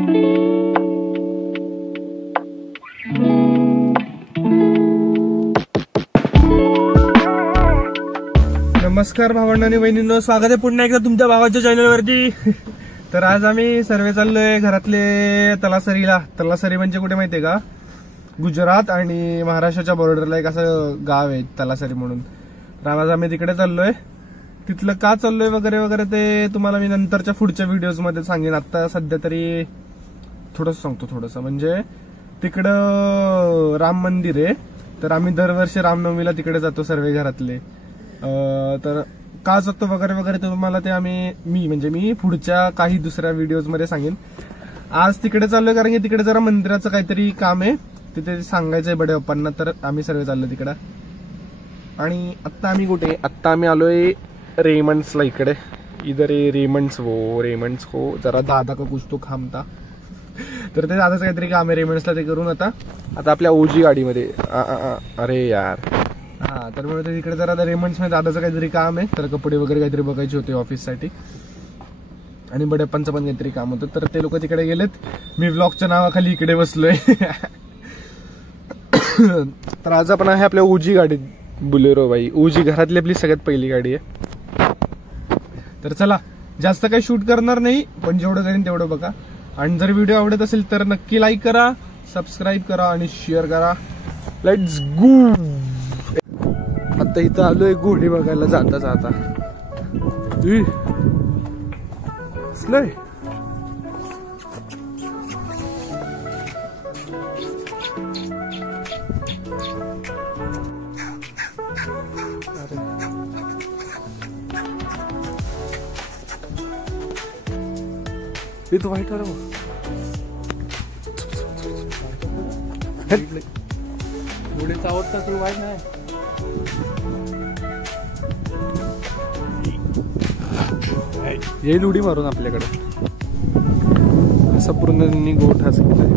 नमस्कार भावांनो आणि बहिणींनो, स्वागत आहे पुन्हा एकदा तुमच्या भावाच्या चॅनलवरती. तर आज आम्ही सर्वे चाललोय घरातले तलासरीला. तलासरी म्हणजे कुठे माहितीये का? गुजरात आणि महाराष्ट्राच्या बॉर्डरला एक असं गाव आहे तलासरी म्हणून. तर आज आम्ही तिकडे चाललोय. तिथलं का चाललोय वगैरे वगैरे ते तुम्हाला मी नंतरच्या पुढच्या व्हिडिओज मध्ये सांगेन. आता सध्या तरी थोडंसं सांगतो. थोडंसं म्हणजे तिकडं राम मंदिर आहे. तर आम्ही दरवर्षी रामनवमीला तिकडे जातो सर्वे घरातले. तर का जातो वगैरे वगैरे तुम्हाला ते मी पुढच्या काही दुसऱ्या व्हिडिओज मध्ये सांगेन. आज तिकडे चाललोय कारण की तिकडे जरा मंदिराचं काहीतरी काम आहे, तिथे सांगायचंय बडे बाप्पांना. तर आम्ही सर्व चाललोय तिकडे. आणि आत्ता आम्ही कुठे? आत्ता आम्ही आलोय रेमंड्सला. इकडे इधर रेमंड्स हो जरा दादा का कुछ तो खामता. तर ते दादाचं काहीतरी काम आहे रेमंड्सला, ते करून आता आपल्या ओजी गाडीमध्ये. अरे यार हा, तर म्हणून तिकडे जरा रेमंड्स मध्ये दादाचं काहीतरी काम आहे. तर कपडे वगैरे काहीतरी बघायचे होते ऑफिससाठी, आणि बडेप्पांचं पण काहीतरी काम होतं. तर ते लोक तिकडे गेलेत. मी व्लॉगच्या नावाखाली इकडे बसलोय. तर आज आपण आहे आपल्या ओजी गाडीत, बुलेरो. बाई ओजी घरातली आपली सगळ्यात पहिली गाडी आहे. तर चला, जास्त काही शूट करणार नाही, पण जेवढं करेन तेवढं बघा. आणि जर व्हिडिओ आवडत असेल तर नक्की लाईक करा, सबस्क्राईब करा आणि शेअर करा. Let's go. आता इथं आलोय घोडे बघायला जाता जाता. इथं वाईट वाला घोडेचा आवडता तर वाईट नाही. येईल उडी मारून आपल्याकडे. असं पूर्ण गोठ असं केलंय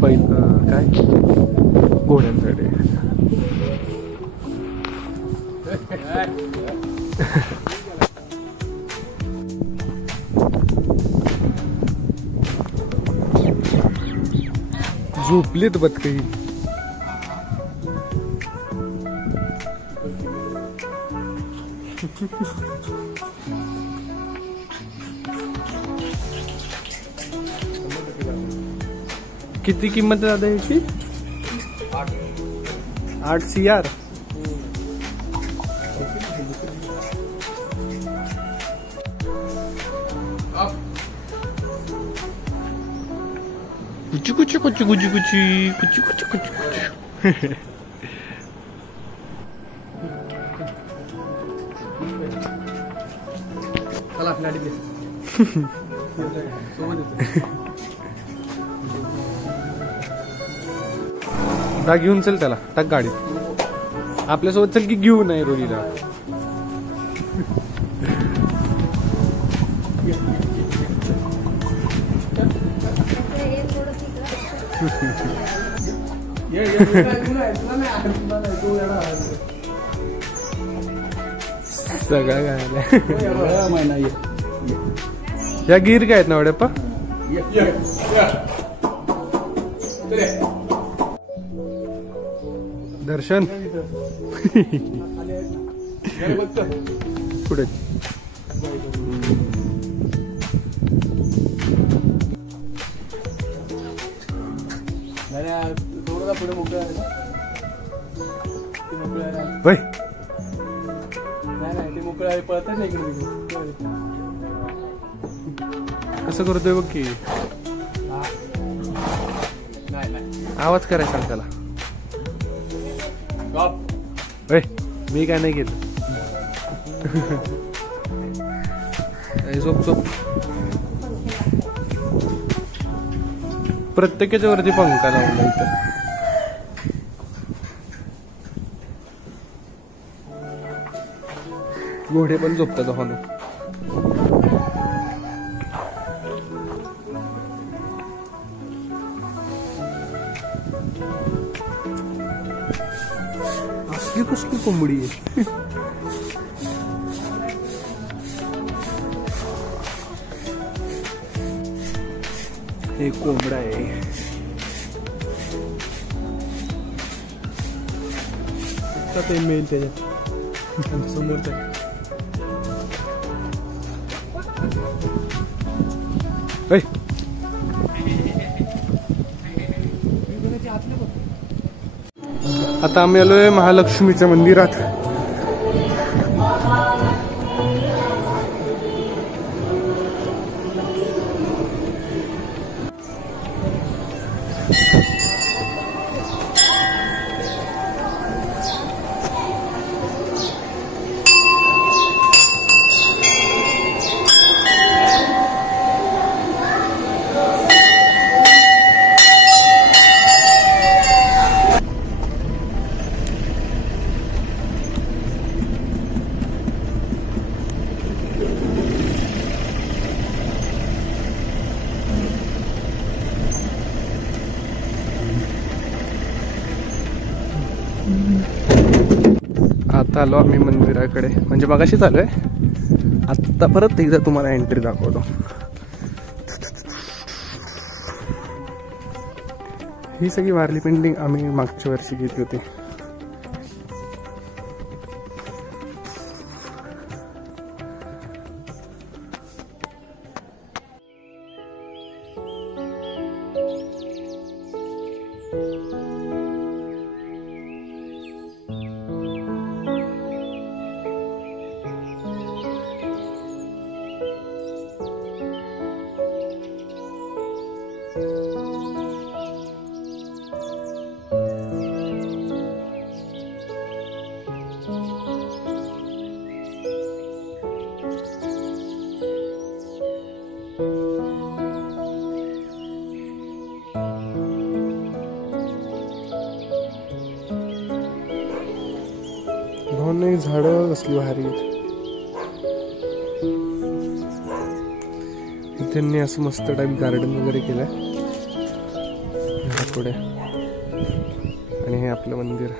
पहिलं काय घोड्यांसाठी. झोपलीत बदकही. किती किंमत आहे दादा याची? 8 CR. कुची कुची कुची कुची कुची कुची कुची कुची कुची. टाक घेऊन चल त्याला, टाक गाडीत. आपल्यासोबत चल की घेऊन नाही रोलीला. सगळं काय या गिर काय आहेत ना वडेप्पा? दर्शन पुढे पुढे मोकळं नाही, ते मोकळं आहे, पळतात नाही इकडे. कसं करतोय बघ की. आवाज करायचा त्याला. मी काय नाही केलं. झोप झोप. प्रत्येकाच्या वरती पंखा लावला इथं. घोडे पण झोपतात हॉलो. असली कसली कोंबडी आहे. हे कोंबडा आहे. ते मेल त्याच्यात समोरचा आता आम्ही आलोय महालक्ष्मीच्या मंदिरात. आता आलो आम्ही मंदिराकडे, म्हणजे मगाशीच आलोय. आता परत एकदा तुम्हाला एंट्री दाखवतो. ही सगळी वारली पेंटिंग आम्ही मागच्या वर्षी घेतली होती. भावने झाडं कसली भारी आहेत. त्यांनी असं मस्त टाईप गार्डन वगैरे केलंय पुढे. आणि हे आपलं मंदिर.